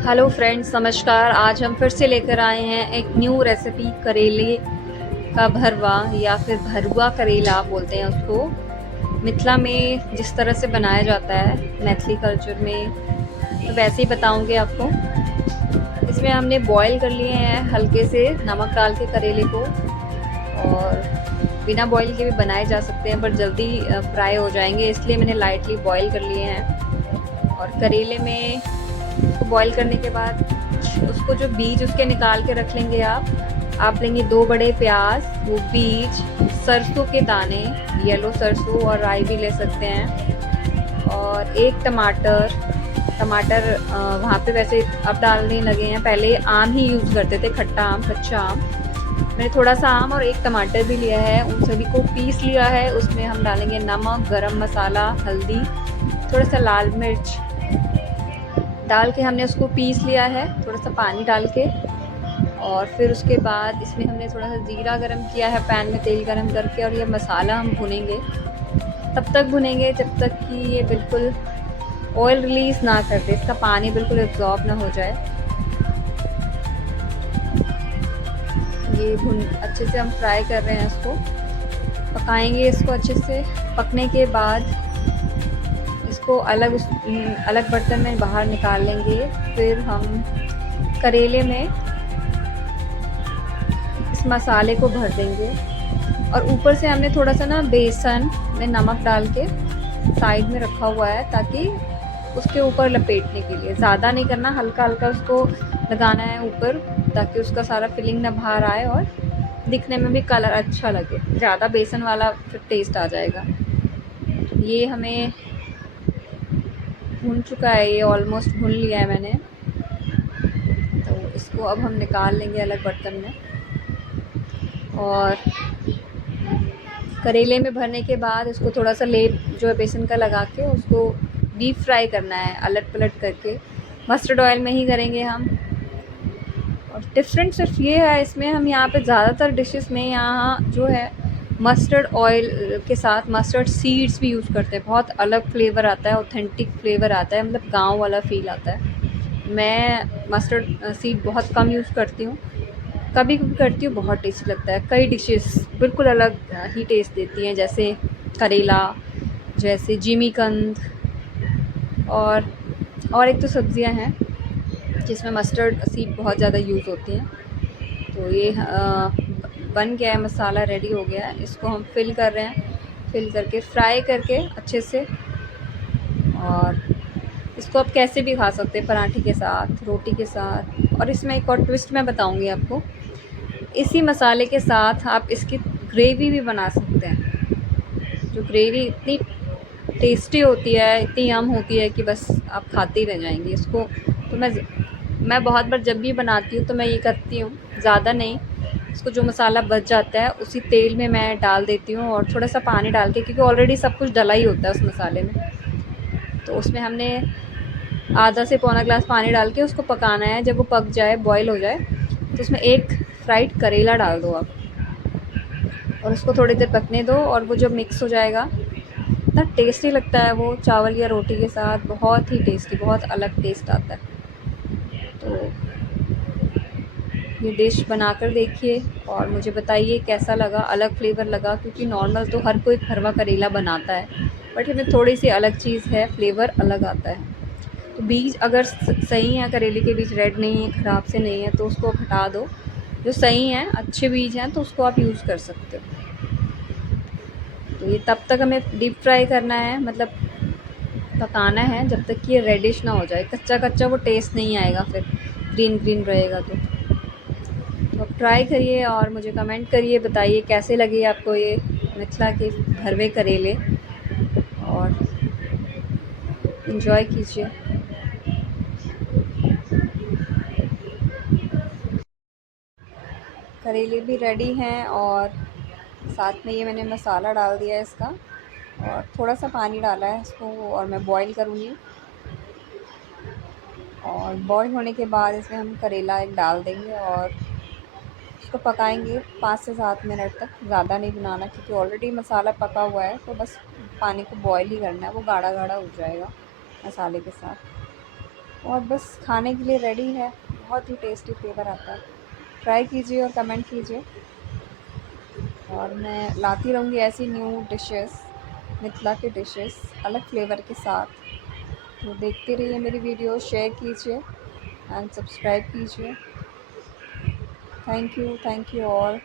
Hello friends, नमस्कार। आज हम फिर से लेकर आए हैं एक न्यू रेसिपी, करेले का भरवा या फिर भरुआ करेला आप बोलते हैं उसको। मिथिला में जिस तरह से बनाया जाता है, मैथिली कल्चर में, तो वैसे ही बताऊंगी आपको। इसमें हमने बॉईल कर लिए हैं हल्के से नमक डाल के करेले को, और बिना बॉईल के भी बनाए जा सकते हैं पर जल्दी फ्राई हो जाएंगे, इसलिए मैंने लाइटली बॉईल कर लिए हैं। और करेले में उसको बॉईल करने के बाद उसको जो बीज उसके निकाल के रख लेंगे आप लेंगे 2 बड़े प्याज, वो बीज, सरसों के दाने, येलो सरसों और राई भी ले सकते हैं, और 1 टमाटर। टमाटर वहाँ पे वैसे अब डालने लगे हैं, पहले आम ही यूज़ करते थे, खट्टा आम, कच्चा आम। मैंने थोड़ा सा आम और 1 टमाटर भी लिया है, उन सभी को पीस लिया है। उसमें हम डालेंगे नमक, गरम मसाला, हल्दी, थोड़ा सा लाल मिर्च डाल के हमने उसको पीस लिया है, थोड़ा सा पानी डाल के। और फिर उसके बाद इसमें हमने थोड़ा सा जीरा गरम किया है पैन में तेल गरम करके, और ये मसाला हम भुनेंगे। तब तक भुनेंगे जब तक कि ये बिल्कुल ऑयल रिलीज़ ना कर दे, इसका पानी बिल्कुल एब्जॉर्ब ना हो जाए। ये भुन अच्छे से हम फ्राई कर रहे हैं, इसको पकाएंगे। इसको अच्छे से पकने के बाद इसको अलग बर्तन में बाहर निकाल लेंगे। फिर हम करेले में इस मसाले को भर देंगे, और ऊपर से हमने थोड़ा सा ना बेसन में नमक डाल के साइड में रखा हुआ है, ताकि उसके ऊपर लपेटने के लिए। ज़्यादा नहीं करना, हल्का हल्का उसको लगाना है ऊपर, ताकि उसका सारा फिलिंग ना बाहर आए और दिखने में भी कलर अच्छा लगे। ज़्यादा बेसन वाला फिर टेस्ट आ जाएगा। ये हमें भुन चुका है, ये ऑलमोस्ट भुन लिया है मैंने, तो इसको अब हम निकाल लेंगे अलग बर्तन में। और करेले में भरने के बाद इसको थोड़ा सा लेप जो है बेसन का लगा के उसको डीप फ्राई करना है, अलट पलट करके। मस्टर्ड ऑयल में ही करेंगे हम। और डिफरेंट सिर्फ ये है, इसमें हम यहाँ पे ज़्यादातर डिशेस में यहाँ जो है मस्टर्ड ऑयल के साथ मस्टर्ड सीड्स भी यूज़ करते हैं। बहुत अलग फ्लेवर आता है, ऑथेंटिक फ्लेवर आता है, मतलब गाँव वाला फील आता है। मैं मस्टर्ड सीड बहुत कम यूज़ करती हूँ, कभी कभी करती हूँ, बहुत टेस्टी लगता है। कई डिशेस बिल्कुल अलग ही टेस्ट देती हैं, जैसे करेला, जैसे जिमीकंद, और एक तो सब्जियां हैं जिसमें मस्टर्ड सीड बहुत ज़्यादा यूज़ होती हैं। तो ये बन गया है, मसाला रेडी हो गया है। इसको हम फिल कर रहे हैं, फिल करके फ्राई करके अच्छे से। और इसको आप कैसे भी खा सकते हैं, पराठे के साथ, रोटी के साथ। और इसमें एक और ट्विस्ट मैं बताऊंगी आपको, इसी मसाले के साथ आप इसकी ग्रेवी भी बना सकते हैं। जो ग्रेवी इतनी टेस्टी होती है, इतनी यम होती है कि बस आप खाते ही रह जाएंगे इसको। तो मैं बहुत बार जब भी बनाती हूँ तो मैं ये करती हूँ, ज़्यादा नहीं, इसको जो मसाला बच जाता है उसी तेल में मैं डाल देती हूँ, और थोड़ा सा पानी डाल के, क्योंकि ऑलरेडी सब कुछ डला ही होता है उस मसाले में। तो उसमें हमने आधा से पौना ग्लास पानी डाल के उसको पकाना है। जब वो पक जाए, बॉयल हो जाए, तो उसमें 1 फ्राइड करेला डाल दो आप, और उसको थोड़ी देर पकने दो। और वो जब मिक्स हो जाएगा, इतना टेस्टी लगता है वो चावल या रोटी के साथ, बहुत ही टेस्टी, बहुत अलग टेस्ट आता है। तो ये डिश बनाकर देखिए और मुझे बताइए कैसा लगा, अलग फ्लेवर लगा, क्योंकि नॉर्मल तो हर कोई भरवा करेला बनाता है, बट इसमें थोड़ी सी अलग चीज़ है, फ्लेवर अलग आता है। तो बीज अगर सही है, करेले के बीज रेड नहीं है, ख़राब से नहीं है, तो उसको आप हटा दो। जो सही हैं, अच्छे बीज हैं, तो उसको आप यूज़ कर सकते हो। तो ये तब तक हमें डीप फ्राई करना है, मतलब पकाना है जब तक कि ये रेडिश ना हो जाए। कच्चा कच्चा वो टेस्ट नहीं आएगा, फिर ग्रीन ग्रीन रहेगा। तो आप ट्राई करिए और मुझे कमेंट करिए, बताइए कैसे लगे आपको ये मिथिला के भरवे करेले, और इन्जॉय कीजिए। करेले भी रेडी हैं, और साथ में ये मैंने मसाला डाल दिया है इसका, और थोड़ा सा पानी डाला है इसको, और मैं बॉईल करूँगी। और बॉईल होने के बाद इसमें हम करेला एक डाल देंगे, और इसको पकाएंगे 5 से 7 मिनट तक। ज़्यादा नहीं बनाना, क्योंकि ऑलरेडी मसाला पका हुआ है, तो बस पानी को बॉईल ही करना है, वो गाढ़ा गाढ़ा हो जाएगा मसाले के साथ। और बस खाने के लिए रेडी है। बहुत ही टेस्टी फ्लेवर आता है। ट्राई कीजिए और कमेंट कीजिए, और मैं लाती रहूँगी ऐसी न्यू डिशेस, मिथिला के डिशेस अलग फ्लेवर के साथ। तो देखते रहिए मेरी वीडियो, शेयर कीजिए एंड सब्सक्राइब कीजिए। Thank you all.